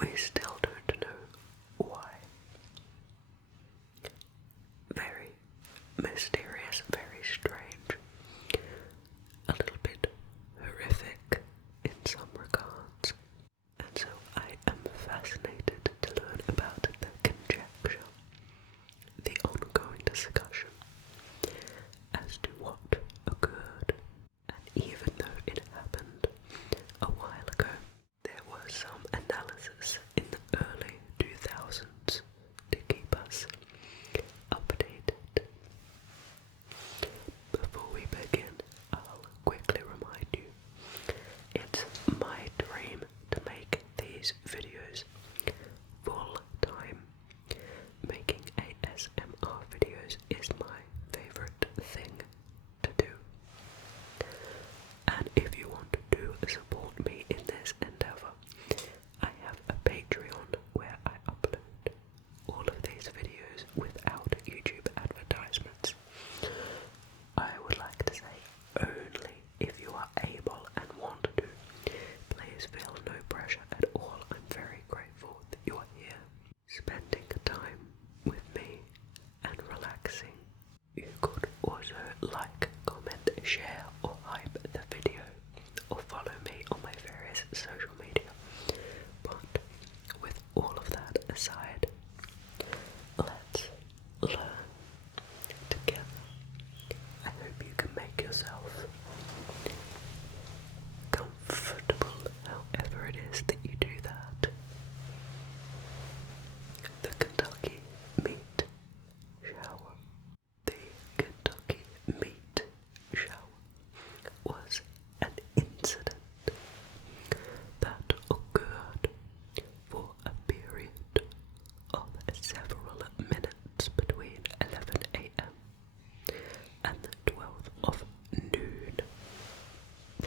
We still don't know why. Very mysterious, very strange, a little bit horrific in some regards. And so I am fascinated to learn about the conjecture, the ongoing discussion as to what occurred. And even though it happened a while ago, there was some analysis in the early 2000s to keep us updated. Before we begin, I'll quickly remind you, it's my dream to make these videos full time. Making ASMR videos is my favourite thing to do. And if you want to support me in this endeavour, I have a Patreon where I upload all of these videos without YouTube advertisements. I would like to say, only if you are able and want to. Please feel no pressure at all. I'm very grateful that you are here, spending time with me and relaxing. You could also like, comment, share or hype the video, or follow me on my various social media. But with all of that aside, let's learn together. I hope you can make yourself comfortable however it is that you do that. The Kentucky meat shower. The Kentucky meat shower was an incident that occurred for a period of several minutes between 11 a.m. and the 12th of noon,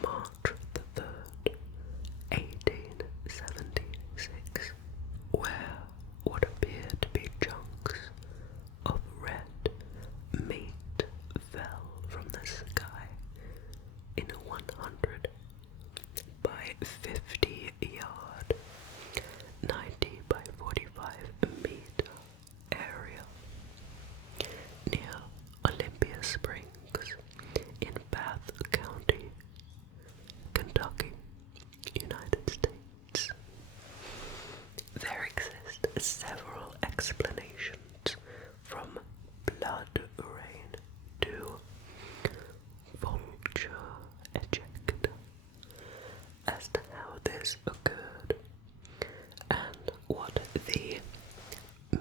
March the 3rd, 1876, where what appeared to be chunks of red meat fell from the sky in a 100 by 50 yard, 90 by 45 meter area near Olympia Springs in Bath County, Kentucky, United States. There exist several explanations, from blood rain to vulture ejecta, as to how this occurred and what the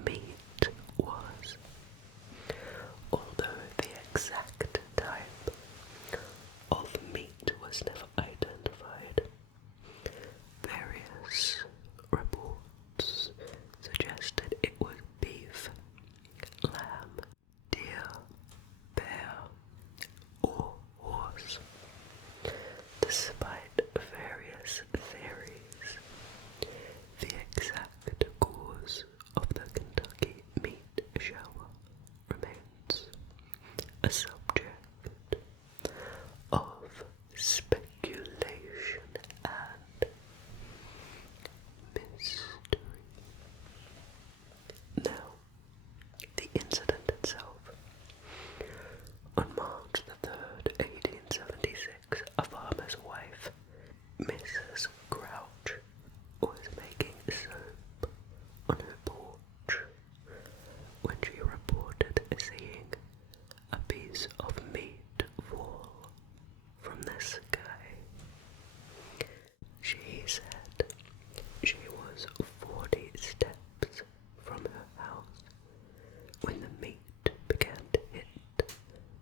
meat was. Although the exact type of meat was never identified, various reports suggested it was beef, lamb, deer, bear, or horse. Despite various theories, the exact cause of the Kentucky meat shower remains a subject of speculation and mystery. Now, the incident itself. On March the 3rd, 1876, a farmer's wife, Mrs. Crouch, was making soap on her porch when she reported seeing a piece of meat fall from the sky. She said she was 40 steps from her house when the meat began to hit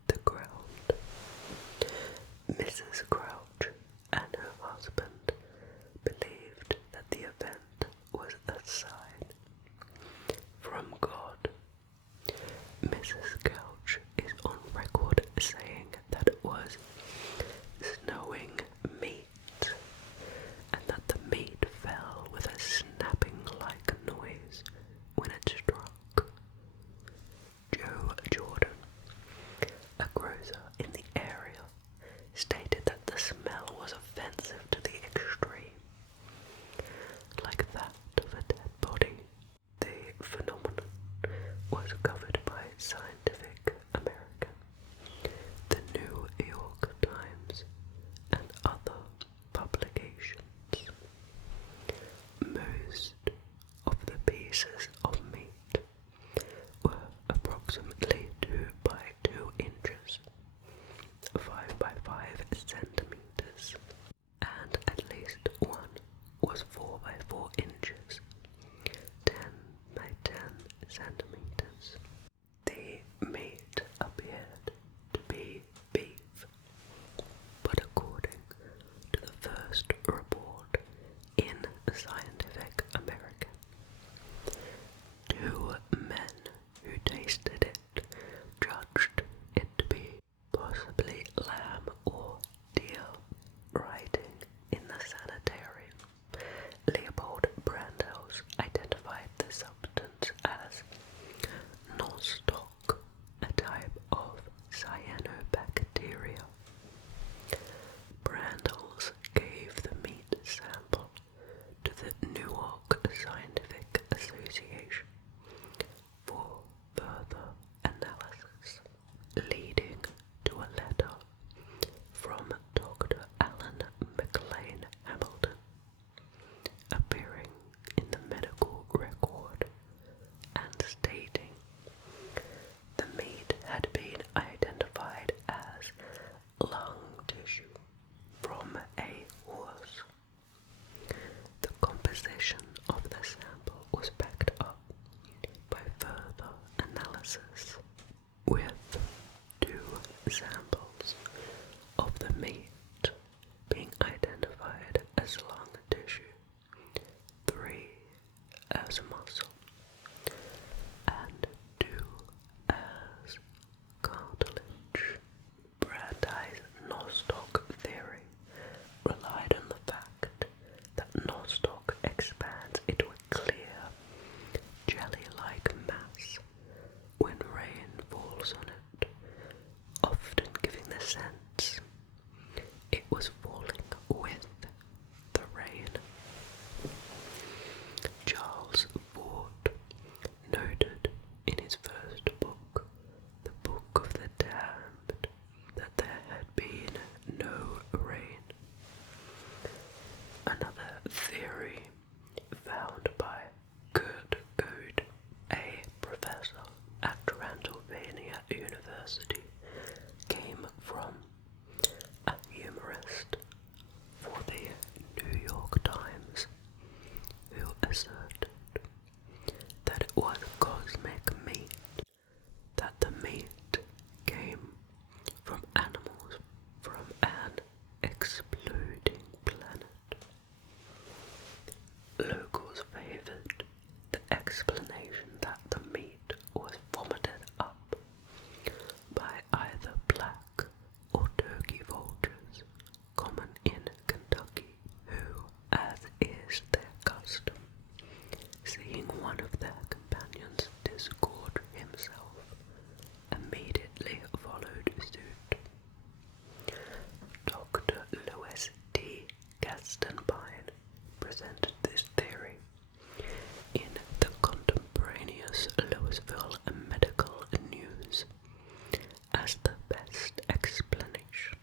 the ground. Mrs. Crouch and her husband believed that the event was a sign from God. Mrs. Crouch is on record saying that it was snowing meat, and that the meat fell with a snapping-like noise when it struck. Joe Jordan, a grocer in the area, stated that the smell was offensive to the extreme, like that of a was covered by Scientific American, the New York Times, and other publications. Most of the pieces of meat were approximately 2 by 2 inches, 5 by 5 centimeters, and at least one was 4 by 4 inches, 10 by 10 centimeters. The meat appeared to be beef, but according to the first report in Scientific American, 2 men who tasted it judged it to be possibly lamb or deer. Writing in the sanitarium, Leopold Brandhaus identified the substance as nostoc, a type of cyanobacteria. Brandhaus gave the meat sample to the Newark Scientific Association for further analysis, leading to a letter from Dr. Alan McLean Hamilton, appearing in the medical record and stating the meat had been identified as lung tissue from a horse. The composition of the sample was backed up by further analysis, with 2 samples of the meat being identified as lung tissue, 3 as muscle, and 2 as cartilage. Brandeis' nostoc theory relied on the fact that nostoc expands into a clear, jelly-like mass when rain falls on it, often giving the sense it was falling with the rain. Charles Ford noted in his first book, The Book of the Damned, that there had been no rain. Another theory found by Kurt Goad, a professor at Transylvania University, came from a humorist for the New York Times who asserted that it was cosmic meat, that the meat came from animals from an exploding planet. Locals favored the explanation that the meat was vomited up by either black or turkey vultures, common in Kentucky, who, as is their custom, seeing one of their companions disgorge himself, immediately followed suit. Dr. Louis D. Gastenbein presented this theory in the contemporaneous Louisville Medical News as the best explanation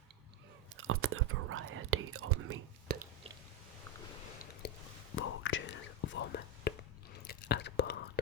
of the variety of meat. Vultures vomit as part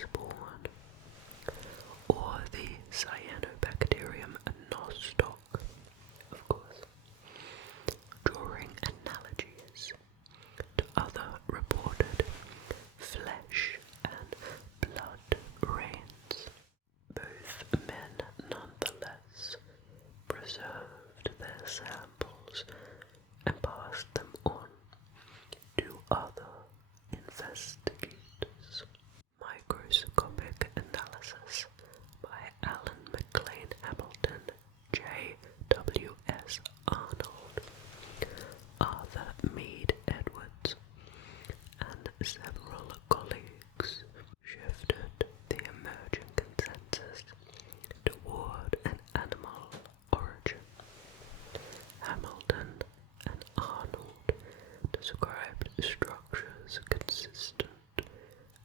spawn, or the cyanobacterium nostoc, of course, drawing analogies to other reported flesh and blood rains. Both men nonetheless preserved their samples and passed them on to other investigators. Microscopic analysis by Alan McLean Hamilton, J.W.S. Arnold, Arthur Mead Edwards, and several colleagues shifted the emerging consensus toward an animal origin. Hamilton and Arnold described structures consistent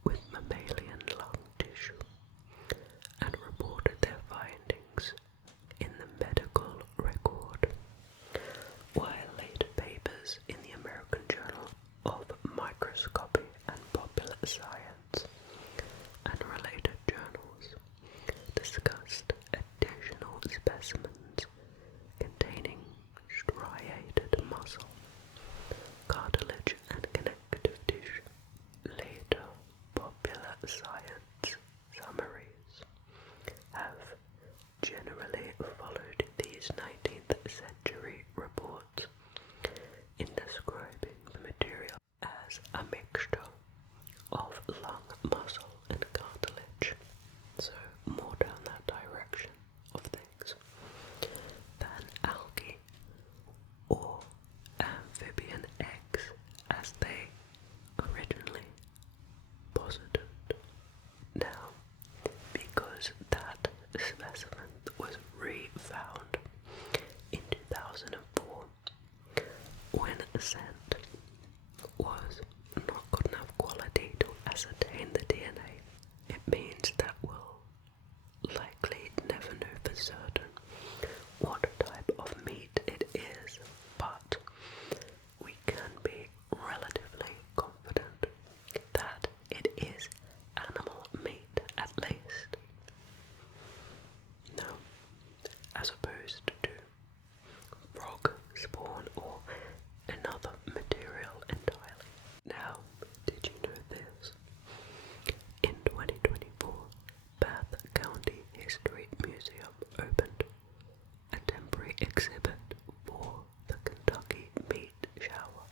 with mammalian lung tissue and reported their findings in the medical record, while later papers in the American Journal of Microscopy and Popular Science and related journals discussed additional specimens containing striated muscle, cartilage and connective tissue. Later popular science summaries have generally followed these 19th century reports in describing the material as a mixture of lung muscle and cartilage, so more down that direction of things than algae or amphibian eggs as they originally posited. Now, because that specimen was re-found in 2004 when scent was not good enough quality to ascertain the DNA, it means that we'll likely never know for certain what type of meat it is, but we can be relatively confident that it is animal meat at least. Now, as opposed to frog spawn or another material entirely. Now, did you know this? In 2024, Bath County History Museum opened a temporary exhibit for the Kentucky Meat Shower,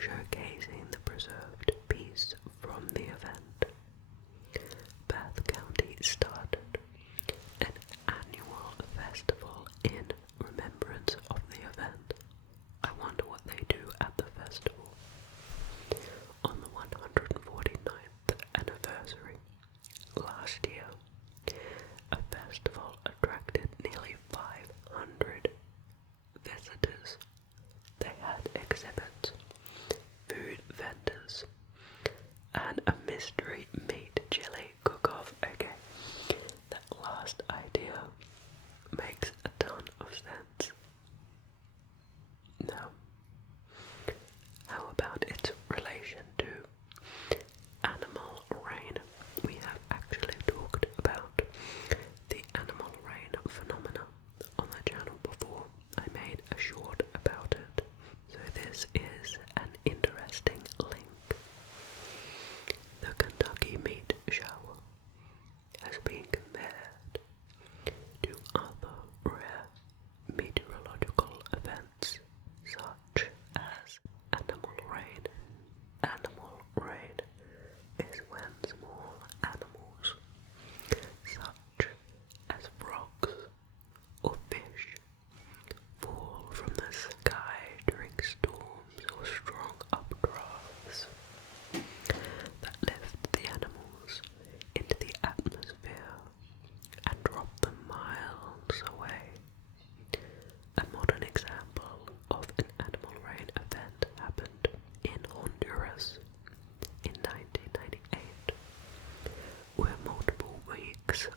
showcasing the preserved piece from the event. Bath County started an annual festival in remembrance of the event. I wonder what they do at the festival. On the 149th anniversary, last year, a festival attracted nearly 500 visitors. They had exhibits, food vendors, and a mystery meat chili cook-off. Okay, that last idea makes a ton of sense. Now, how about its relation to animal rain? We have actually talked about the animal rain phenomena on the channel before. I made a short about it, so this is an interesting link. The Kentucky Meat Shower has been compared to other rare meteorological events such as animal rain. Animal rain is when small animals such as frogs or fish fall from the sky during storms or strong updrafts that lift the animals into the atmosphere and drop them miles away. A modern example of an animal rain event happened in Honduras in 1998, where multiple weeks